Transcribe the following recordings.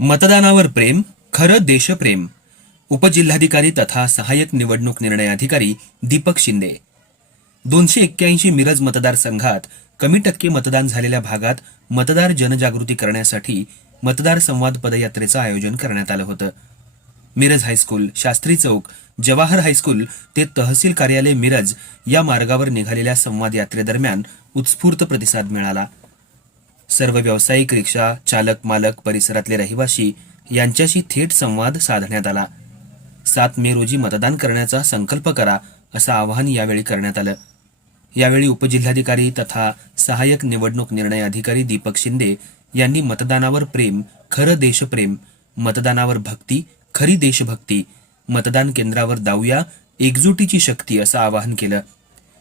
मतदानावर प्रेम, खरं देशप्रेम. उपजिल्हाधिकारी तथा सहाय्यक निवडणूक निर्णय अधिकारी दीपक शिंदे. 281 मिरज मतदारसंघात कमी टक्के मतदान झालेल्या भागात मतदार जनजागृती करण्यासाठी मतदार संवाद पदयात्रेचं आयोजन करण्यात आलं होतं. मिरज हायस्कूल, शास्त्री चौक, जवाहर हायस्कूल ते तहसील कार्यालय मिरज या मार्गावर निघालेल्या संवाद यात्रेदरम्यान उत्स्फूर्त प्रतिसाद मिळाला. सर्व व्यावसायिक, रिक्षा चालक, मालक, परिसरातले रहिवासी यांच्याशी थेट संवाद साधण्यात आला. 7 मे रोजी मतदान करण्याचा संकल्प करा असं आवाहन यावेळी करण्यात आलं. यावेळी उपजिल्हाधिकारी तथा सहाय्यक निवडणूक निर्णय अधिकारी दीपक शिंदे यांनी मतदानावर प्रेम, खरं देशप्रेम, मतदानावर भक्ती, खरी देशभक्ती, मतदान केंद्रावर दाऊया, एकजुटीची शक्ती असं आवाहन केलं.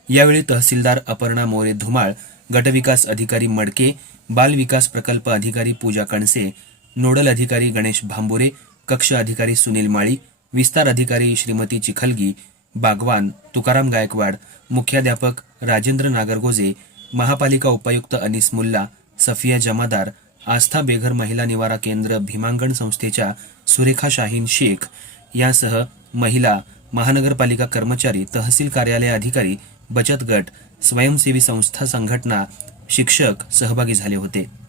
यावेळी तहसीलदार अपर्णा मोरे धुमाळ, गटविकास अधिकारी मडके, बाल विकास प्रकल्प अधिकारी पूजा कणसे, नोडल अधिकारी गणेश भांबुरे, कक्ष अधिकारी सुनील माळी, विस्तार अधिकारी श्रीमती चिखलगी, बागवान तुकाराम गायकवाड, मुख्याध्यापक राजेंद्र नागरगोजे, महापालिका उपायुक्त अनिस मुल्ला, सफिया जमादार, आस्था बेघर महिला निवारा केंद्र भीमांगण संस्थेच्या सुरेखा शाहीन शेख यासह महिला, महानगरपालिका कर्मचारी, तहसील कार्यालय अधिकारी, बचत गट, स्वयंसेवी संस्था, संघटना, शिक्षक सहभागी झाले होते.